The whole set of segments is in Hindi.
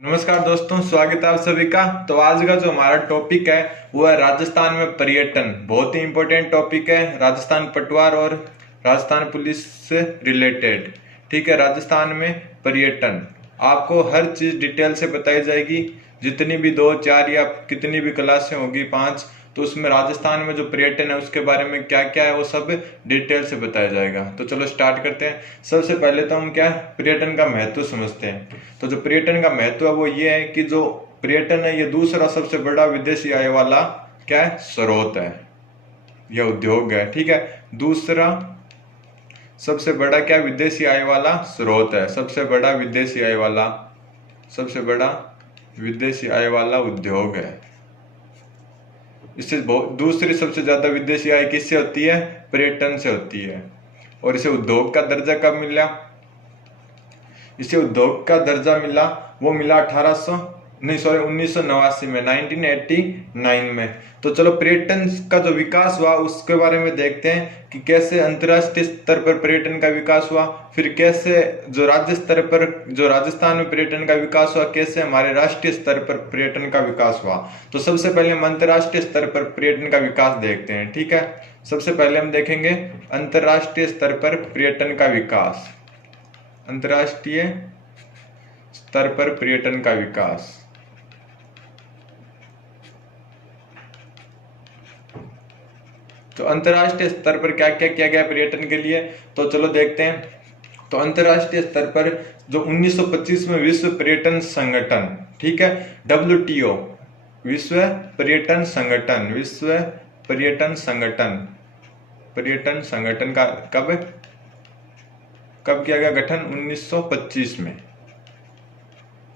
नमस्कार दोस्तों, स्वागत है आप सभी का। तो आज का जो हमारा टॉपिक है वो है राजस्थान में पर्यटन। बहुत ही इंपॉर्टेंट टॉपिक है, राजस्थान पटवार और राजस्थान पुलिस से रिलेटेड। ठीक है, राजस्थान में पर्यटन आपको हर चीज डिटेल से बताई जाएगी। जितनी भी 2 4 या कितनी भी क्लासें होगी 5, तो उसमें राजस्थान में जो पर्यटन है उसके बारे में क्या क्या है वो सब डिटेल से बताया जाएगा। तो चलो स्टार्ट करते हैं। सबसे पहले तो हम क्या पर्यटन का महत्व समझते हैं। तो जो पर्यटन का महत्व है वो ये है कि जो पर्यटन है ये दूसरा सबसे बड़ा विदेशी आय वाला क्या है स्रोत है, यह उद्योग है। ठीक है, दूसरा सबसे बड़ा क्या विदेशी आय वाला स्रोत है, सबसे बड़ा विदेशी आय वाला उद्योग है। इससे दूसरी सबसे ज्यादा विदेशी आय किससे होती है? पर्यटन से होती है। और इसे उद्योग का दर्जा कब मिला? इसे उद्योग का दर्जा मिला, वो मिला 1989 में, 1989 में। तो चलो पर्यटन का जो विकास हुआ उसके बारे में देखते हैं कि कैसे अंतर्राष्ट्रीय स्तर पर पर्यटन का विकास हुआ, फिर कैसे जो राज्य स्तर पर जो राजस्थान में पर्यटन का विकास हुआ, कैसे हमारे राष्ट्रीय स्तर पर पर्यटन का विकास हुआ। तो सबसे पहले हम अंतर्राष्ट्रीय स्तर पर पर्यटन का विकास देखते हैं। ठीक है, सबसे पहले हम देखेंगे अंतर्राष्ट्रीय स्तर पर पर्यटन का विकास। अंतर्राष्ट्रीय स्तर पर पर्यटन का विकास। तो अंतर्राष्ट्रीय स्तर पर क्या क्या किया गया पर्यटन के लिए, तो चलो देखते हैं। तो अंतर्राष्ट्रीय स्तर पर जो 1925 में विश्व पर्यटन संगठन, ठीक है, WTO, विश्व पर्यटन संगठन का कब किया गया गठन? 1925 में।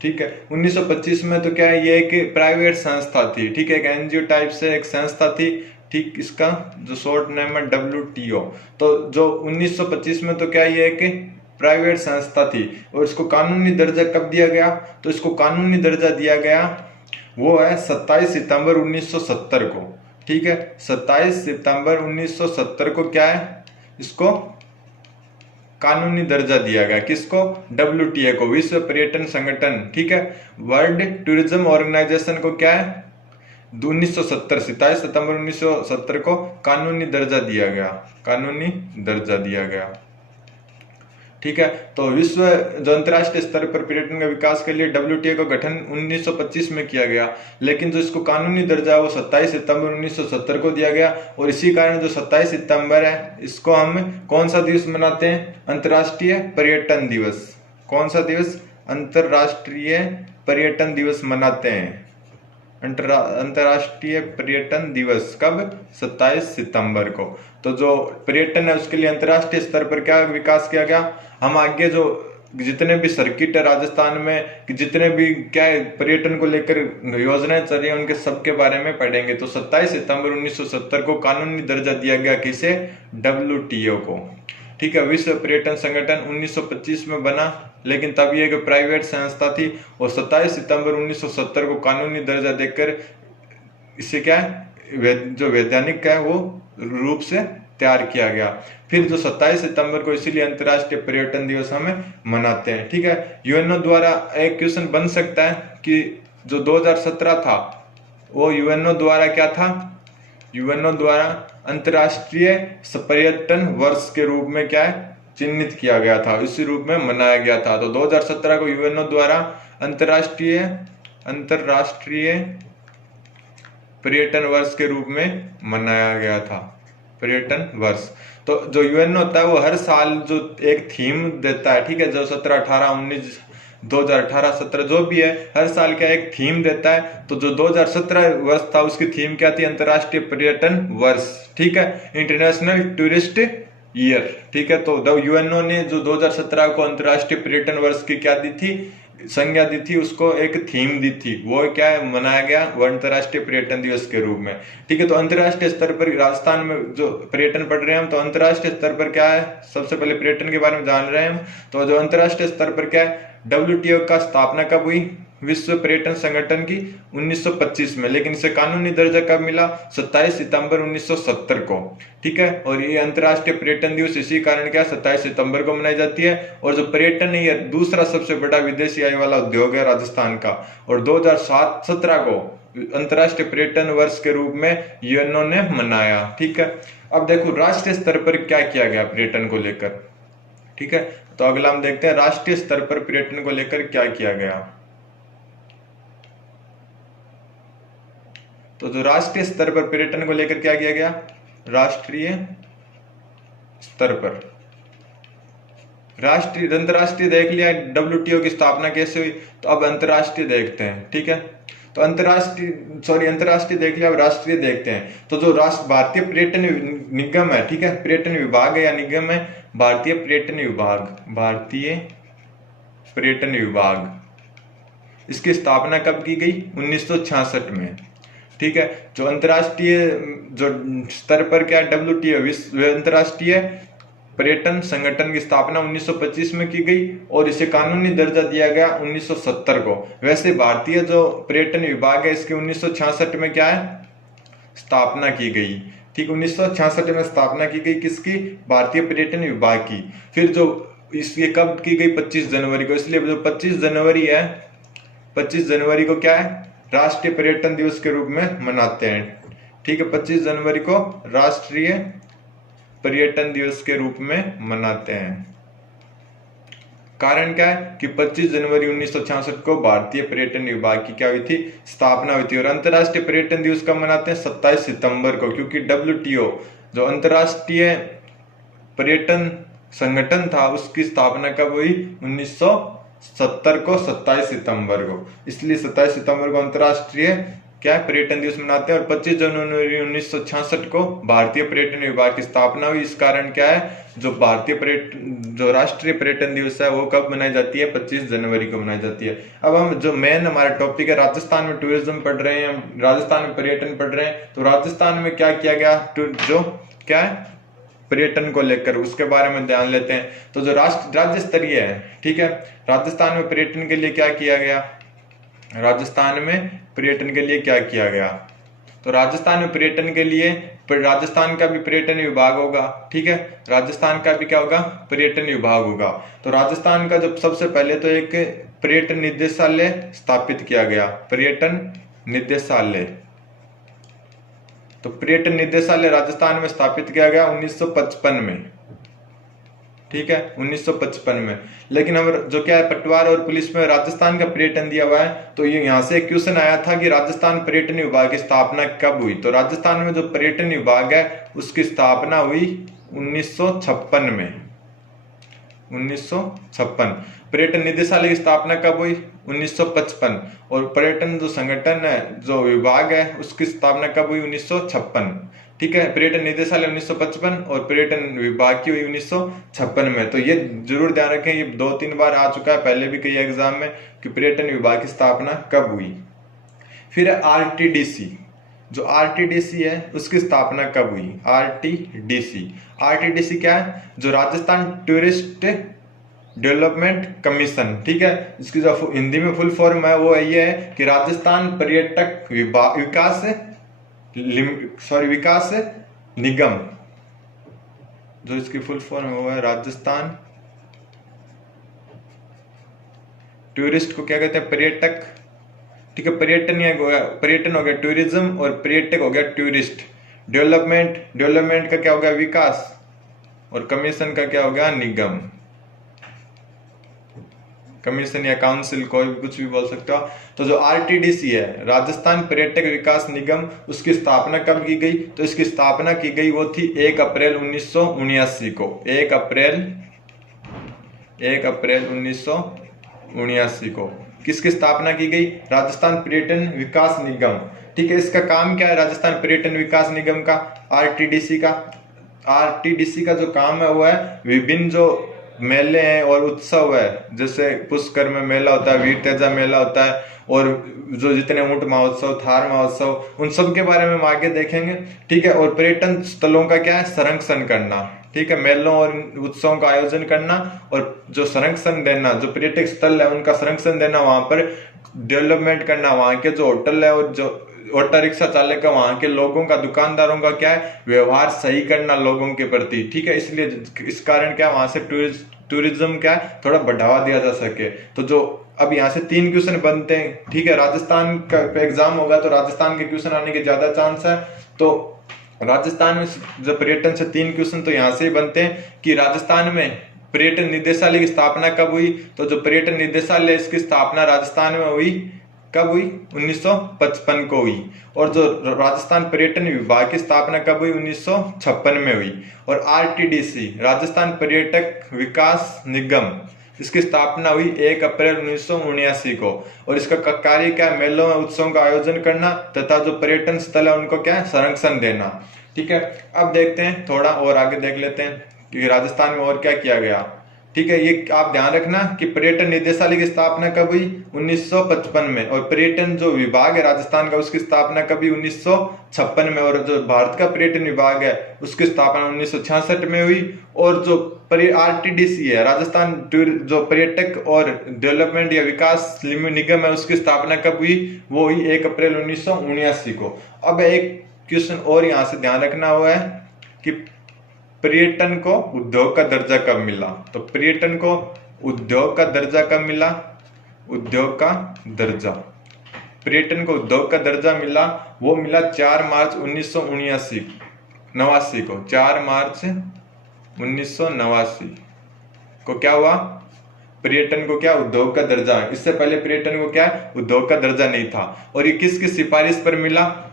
ठीक है, 1925 में तो क्या है, ये एक प्राइवेट संस्था थी। ठीक है, एक एनजीओ टाइप से एक संस्था थी। ठीक, इसका जो शॉर्ट नेम है WTO। तो जो 1925 में तो क्या ये एक प्राइवेट संस्था थी। और इसको कानूनी दर्जा कब दिया गया? तो इसको कानूनी दर्जा दिया गया वो है 27 सितंबर 1970 को। ठीक है, 27 सितंबर 1970 को क्या है, इसको कानूनी दर्जा दिया गया। किसको? WTO को, विश्व पर्यटन संगठन। ठीक है, वर्ल्ड टूरिज्म ऑर्गेनाइजेशन को क्या है 27 सितंबर 1970 को कानूनी दर्जा दिया गया। ठीक है, तो विश्व जो अंतर्राष्ट्रीय स्तर पर पर्यटन के विकास के लिए WTO का गठन 1925 में किया गया, लेकिन जो इसको कानूनी दर्जा है वो 27 सितंबर 1970 को दिया गया। और इसी कारण जो 27 सितंबर है इसको हम कौन सा दिवस मनाते हैं? अंतर्राष्ट्रीय पर्यटन दिवस। कौन सा दिवस? अंतर्राष्ट्रीय पर्यटन दिवस मनाते हैं। अंतर्राष्ट्रीय पर्यटन दिवस कब? 27 सितंबर को। तो जो पर्यटन है उसके लिए अंतर्राष्ट्रीय स्तर पर क्या विकास किया गया। हम आगे जो जितने भी सर्किट है राजस्थान में, जितने भी क्या है पर्यटन को लेकर योजनाएं चल रही है, उनके सबके बारे में पढ़ेंगे। तो 27 सितंबर 1970 को कानूनी दर्जा दिया गया किसे? WTO को। ठीक है, विश्व पर्यटन संगठन 1925 में बना, लेकिन तब ये एक प्राइवेट संस्था थी। और 27 सितंबर 1970 को कानूनी दर्जा देकर इसे क्या है जो वैधानिक है वो रूप से तैयार किया गया। फिर जो 27 सितंबर को इसीलिए अंतर्राष्ट्रीय पर्यटन दिवस हमें मनाते हैं। ठीक है, यूएनओ द्वारा एक क्वेश्चन बन सकता है कि जो 2017 था वो यूएनओ द्वारा क्या था? यूएनओ द्वारा अंतर्राष्ट्रीय पर्यटन वर्ष के रूप में क्या है चिन्हित किया गया था, इसी रूप में मनाया गया था। तो 2017 को यूएनओ द्वारा अंतर्राष्ट्रीय पर्यटन वर्ष के रूप में मनाया गया था। पर्यटन वर्ष। तो जो यूएनओ होता है वो हर साल जो एक थीम देता है। ठीक है, जो 17, 18, 19, 2018, 17 जो भी है, हर साल का एक थीम देता है। तो जो 2017 वर्ष था उसकी थीम क्या थी? अंतर्राष्ट्रीय पर्यटन वर्ष। ठीक है, इंटरनेशनल टूरिस्ट ईयर। ठीक है, तो यूएनओ ने जो 2017 को अंतर्राष्ट्रीय पर्यटन वर्ष की क्या दी थी, संज्ञा दी थी, उसको एक थीम दी थी, वो क्या है मनाया गया वो अंतर्राष्ट्रीय पर्यटन दिवस के रूप में। ठीक है, तो अंतर्राष्ट्रीय स्तर पर राजस्थान में जो पर्यटन पढ़ रहे हैं हम, तो अंतर्राष्ट्रीय स्तर पर क्या है, सबसे पहले पर्यटन के बारे में जान रहे हैं हम। तो जो अंतर्राष्ट्रीय स्तर पर क्या है, WTO का स्थापना कब हुई? विश्व पर्यटन संगठन की 1925 में, लेकिन इसे कानूनी दर्जा कब मिला? 27 सितंबर 1970 को। ठीक है, और ये अंतर्राष्ट्रीय पर्यटन दिवस इसी कारण क्या 27 सितंबर को मनाई जाती है। और जो पर्यटन है ये दूसरा सबसे बड़ा विदेशी आय वाला उद्योग है राजस्थान का, और 2017 को अंतर्राष्ट्रीय पर्यटन वर्ष के रूप में यूएनओ ने मनाया। ठीक है, अब देखो राष्ट्रीय स्तर पर क्या किया गया पर्यटन को लेकर। ठीक है, तो अगला हम देखते हैं राष्ट्रीय स्तर पर पर्यटन को लेकर क्या किया गया। तो जो राष्ट्रीय स्तर पर पर्यटन को लेकर क्या किया गया, राष्ट्रीय स्तर पर राष्ट्रीय अंतर्राष्ट्रीय देख लिया, डब्ल्यूटीओ की स्थापना कैसे हुई, तो अब अंतर्राष्ट्रीय देखते हैं। ठीक है, तो अंतर्राष्ट्रीय देख लिया, अब राष्ट्रीय देखते हैं। तो जो राष्ट्र भारतीय पर्यटन निगम है, ठीक है, पर्यटन विभाग है या निगम है, भारतीय पर्यटन विभाग, इसकी स्थापना कब की गई? 1966 में। ठीक है, जो अंतर्राष्ट्रीय जो स्तर पर क्या डब्ल्यूटीओ विश्व अंतर्राष्ट्रीय पर्यटन संगठन की स्थापना 1925 में की गई और इसे कानूनी दर्जा दिया गया 1970 को। वैसे भारतीय जो पर्यटन विभाग है इसकी 1966 में क्या है, स्थापना की गई। ठीक, 1966 में स्थापना की गई किसकी? भारतीय पर्यटन विभाग की। फिर जो ये कब की गई? 25 जनवरी को। इसलिए जो 25 जनवरी है, 25 जनवरी को क्या है, राष्ट्रीय पर्यटन दिवस के रूप में मनाते हैं। ठीक है, 25 जनवरी को राष्ट्रीय पर्यटन दिवस के रूप में मनाते हैं। कारण क्या है कि 25 जनवरी 1966 को भारतीय पर्यटन विभाग की क्या हुई थी? स्थापना हुई थी। और अंतर्राष्ट्रीय पर्यटन दिवस कब मनाते हैं? 27 सितंबर को, क्योंकि डब्ल्यूटीओ जो अंतर्राष्ट्रीय पर्यटन संगठन था उसकी स्थापना कब हुई? 1970 को, 27 सितंबर को। इसलिए 27 सितंबर को अंतर्राष्ट्रीय क्या पर्यटन दिवस मनाते हैं। और 25 जनवरी 1966 को भारतीय पर्यटन विभाग की स्थापना हुई। इस कारण क्या है, जो राष्ट्रीय पर्यटन दिवस है वो कब मनाई जाती है? 25 जनवरी को मनाई जाती है। अब हम जो मेन हमारा टॉपिक है, राजस्थान में टूरिज्म पढ़ रहे हैं, राजस्थान में पर्यटन पढ़ रहे हैं, तो राजस्थान में क्या किया गया, जो क्या है पर्यटन को लेकर, उसके बारे में ध्यान लेते हैं। तो जो राज्य स्तरीय है, ठीक है, राजस्थान में पर्यटन के लिए क्या किया गया, राजस्थान में पर्यटन के लिए क्या किया गया, तो राजस्थान में पर्यटन के लिए राजस्थान का भी पर्यटन विभाग होगा। ठीक है, राजस्थान का भी क्या होगा? पर्यटन विभाग होगा। तो राजस्थान का जब सबसे पहले तो एक पर्यटन निदेशालय स्थापित किया गया, पर्यटन निदेशालय। तो पर्यटन निदेशालय राजस्थान में स्थापित किया गया 1955 में। ठीक है, 1955 में। लेकिन हम जो क्या है पटवार और पुलिस में राजस्थान का पर्यटन दिया हुआ है, तो ये यहाँ से एक क्वेश्चन आया था कि राजस्थान पर्यटन विभाग की स्थापना कब हुई। तो राजस्थान में जो पर्यटन विभाग है उसकी स्थापना हुई 1956 में। 1956। पर्यटन निदेशालय की स्थापना कब हुई? 1955। और पर्यटन जो संगठन है, जो विभाग है, उसकी स्थापना कब हुई? 1956। ठीक है, पर्यटन निदेशालय 1955 और पर्यटन विभाग की हुई 1956 में। तो ये जरूर ध्यान रखें, ये 2-3 बार आ चुका है पहले भी कई एग्जाम में कि पर्यटन विभाग की स्थापना कब हुई। फिर आरटीडीसी, जो आरटीडीसी है उसकी स्थापना कब हुई? आरटीडीसी क्या है? जो राजस्थान टूरिस्ट डेवलपमेंट कमीशन। ठीक है, इसकी जो हिंदी में फुल फॉर्म है वो ये है कि राजस्थान पर्यटक विकास निगम। जो इसकी फुल फॉर्म है वो है राजस्थान टूरिस्ट को क्या कहते हैं? पर्यटक। ठीक है, पर्यटन हो गया टूरिज्म और पर्यटक हो गया टूरिस्ट। डेवलपमेंट का क्या हो गया? विकास। और कमीशन का क्या हो गया? निगम। कमीशन या काउंसिल, कोई भी कुछ भी बोल सकते हो। तो जो आरटीडीसी है, राजस्थान पर्यटक विकास निगम, उसकी स्थापना कब की गई? तो इसकी स्थापना की गई वो थी 1 अप्रैल 1979 को। 1 अप्रैल 1979 को किसकी स्थापना की गई? राजस्थान पर्यटन विकास निगम। ठीक है, इसका काम क्या है राजस्थान पर्यटन विकास निगम का, आरटीडीसी का जो काम है वो है विभिन्न जो मेले हैं और उत्सव है, जैसे पुष्कर में मेला होता है, वीर तेजा मेला होता है, और जो जितने ऊंट महोत्सव, थार महोत्सव, उन सब के बारे में हम आगे देखेंगे। ठीक है, और पर्यटन स्थलों का क्या है, संरक्षण करना। ठीक है, मेलों और उत्सवों का आयोजन करना और जो संरक्षण देना, जो पर्यटक स्थल है उनका संरक्षण देना, वहां पर डेवलपमेंट करना, वहां के जो होटल है और जो ऑटो रिक्शा चालक है वहां के लोगों का, दुकानदारों का क्या है, व्यवहार सही करना लोगों के प्रति। ठीक है, इसलिए इस कारण क्या वहां से टूरिज्म क्या है, थोड़ा बढ़ावा दिया जा सके। तो जो अब यहाँ से 3 क्वेश्चन बनते हैं। ठीक है, राजस्थान का एग्जाम होगा तो राजस्थान के क्वेश्चन आने के ज्यादा चांस है। तो राजस्थान में जो पर्यटन से 3 क्वेश्चन तो यहाँ से ही बनते हैं कि राजस्थान में पर्यटन निदेशालय की स्थापना कब हुई। तो जो पर्यटन निदेशालय इसकी स्थापना राजस्थान में हुई, कब हुई, 1955 को हुई। और जो राजस्थान पर्यटन विभाग की स्थापना कब हुई, 1956 में हुई। और आरटीडीसी, राजस्थान पर्यटक विकास निगम, इसकी स्थापना हुई 1 अप्रैल 1979 को। और इसका कार्य क्या है, मेलों और उत्सवों का आयोजन करना तथा जो पर्यटन स्थल है उनको क्या है, संरक्षण देना। ठीक है, अब देखते हैं थोड़ा और आगे देख लेते हैं कि राजस्थान में और क्या किया गया। ठीक है, ये आप ध्यान रखना कि पर्यटन निदेशालय की स्थापना कब हुई, 1955 में। और पर्यटन जो विभाग है राजस्थान का, उसकी स्थापना कब हुई, 1956 में। और जो भारत का पर्यटन विभाग है उसकी स्थापना 1966 में हुई। और जो आरटीडीसी है, राजस्थान जो पर्यटक और डेवलपमेंट या विकास निगम है, उसकी स्थापना कब हुई, वो हुई 1 अप्रैल 1979 को। अब एक क्वेश्चन और यहाँ से ध्यान रखना हुआ है कि पर्यटन को उद्योग का दर्जा कब मिला। तो पर्यटन को उद्योग का दर्जा कब मिला, उद्योग का दर्जा, पर्यटन को उद्योग का दर्जा मिला, वो मिला 4 मार्च 1989 को। 4 मार्च 1989 को क्या हुआ, पर्यटन को क्या उद्योग का दर्जा। इससे पहले पर्यटन को क्या उद्योग का दर्जा नहीं था। और ये किसकी सिफारिश पर मिला,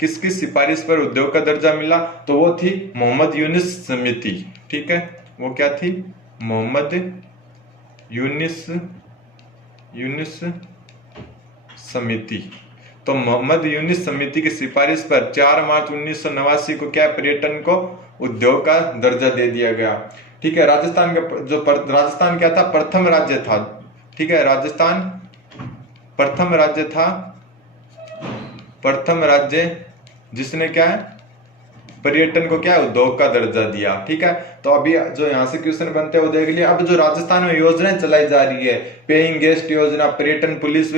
किसकी सिफारिश पर उद्योग का दर्जा मिला, तो वो थी मोहम्मद यूनिस समिति। ठीक है, वो क्या थी, मोहम्मद यूनिस समिति। तो मोहम्मद यूनिस समिति की सिफारिश पर 4 मार्च 1989 को क्या पर्यटन को उद्योग का दर्जा दे दिया गया। ठीक है, राजस्थान का जो राजस्थान क्या था, प्रथम राज्य था। ठीक है, राजस्थान प्रथम राज्य था, प्रथम राज्य जिसने क्या है, पर्यटन को क्या उद्योग का दर्जा दिया। ठीक है, तो अभी जो यहाँ से क्वेश्चन बनते हैं वो देख लिया। अब जो राजस्थान में योजनाएं चलाई जा रही है, पेइंग गेस्ट योजना, पर्यटन पुलिस,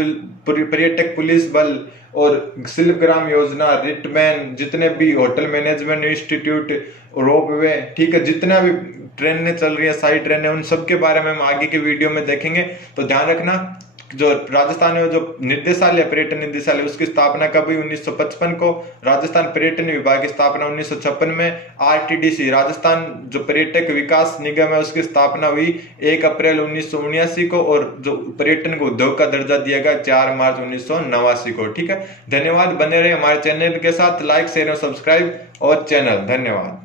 पर्यटक पुलिस बल और शिल्पग्राम योजना, रिटमैन, जितने भी होटल मैनेजमेंट इंस्टीट्यूट, रोपवे, ठीक है, जितना भी ट्रेनें चल रही है, सारी ट्रेनें, उन सब के बारे में हम आगे के वीडियो में देखेंगे। तो ध्यान रखना, जो राजस्थान में जो निदेशालय, पर्यटन निदेशालय, उसकी स्थापना कब हुई, 1955 को। राजस्थान पर्यटन विभाग की स्थापना 1956 में। आरटीडीसी, राजस्थान जो पर्यटक विकास निगम है, उसकी स्थापना हुई 1 अप्रैल 1979 को। और जो पर्यटन को उद्योग का दर्जा दिया गया 4 मार्च 1989 को। ठीक है, धन्यवाद, बने रहे हमारे चैनल के साथ, लाइक शेयर और सब्सक्राइब और चैनल। धन्यवाद।